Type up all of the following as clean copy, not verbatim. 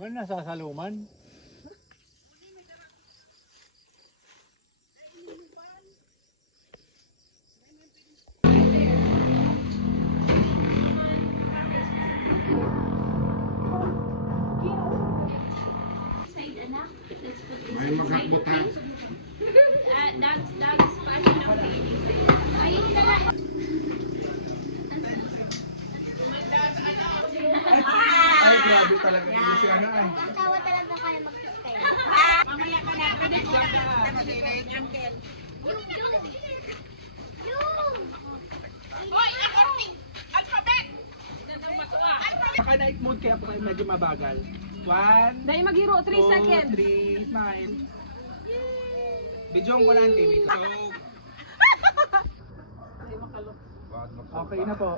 Man nasasaluman. May maghapot ha. Dag's passion ng baby. Ayun na lang. Ay, grabe talaga ito si Ana ay. Tawa talaga kayo mag-stay. Mamaya ka na. Hoy, accounting! Alphabet! Naka-night mode kaya po kayo medyo mabagal. 1, Dahil mag-hero, 3 seconds. 3, smile. Bidyong ko lang, wait lang. Okay na po.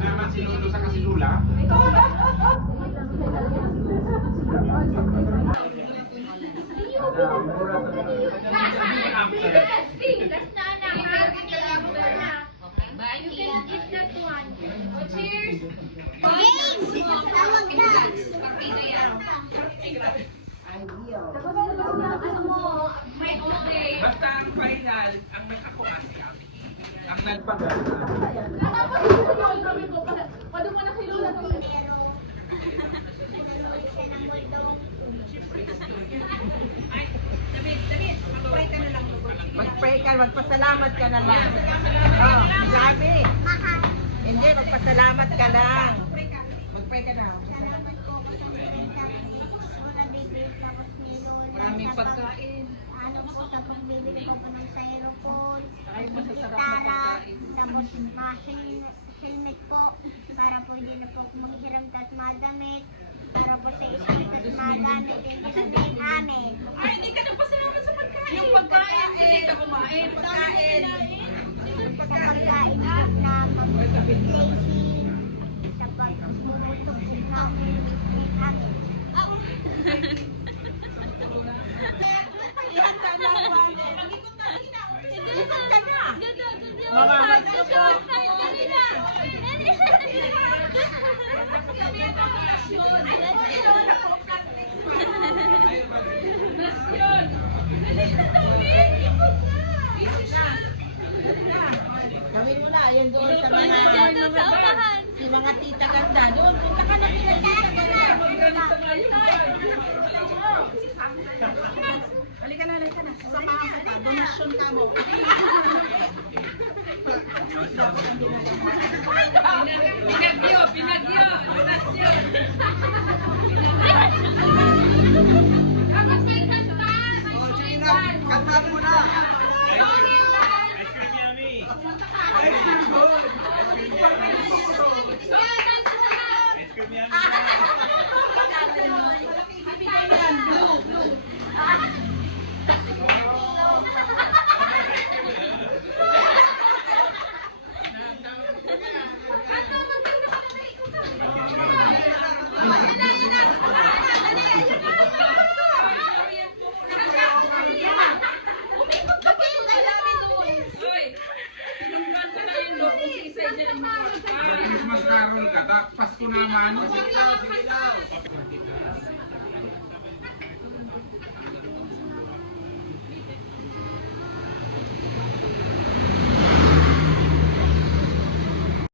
Naman sinulo sa kasinula. Basta ang final, ang may ako kasi ang nagpagano. Mag-pray ka, magpasalamat ka na lang. Oh, grabe. Hindi, magpasalamat ka lang. Mag-pray ka na. Maraming pagkain. Ano po sa pagbibili ko po ng styrofoam, Ay, masasarap na gitara, pagkain. tapos helmet po, para po hindi na po ako maghiram tas madamit, para po sa isang tas magamit din sa din amin. Ay, hindi ka nagpasalamat sa pagkain. Yung pagkain, hindi ka kumain. Pagkain. Sa pagkain po na mag-lazy, sa pag-bubusog po namin din amin. Ihanda na ang Ihanda na. Gawin mo na, ayan doon sa mga tita ganda. Doon, punta ka na kila tita ganda. Halika na. Samahan ka. Donasyon ka mo. Pinagyo. Donasyon. Kantahan mo na. naman. Sige daw.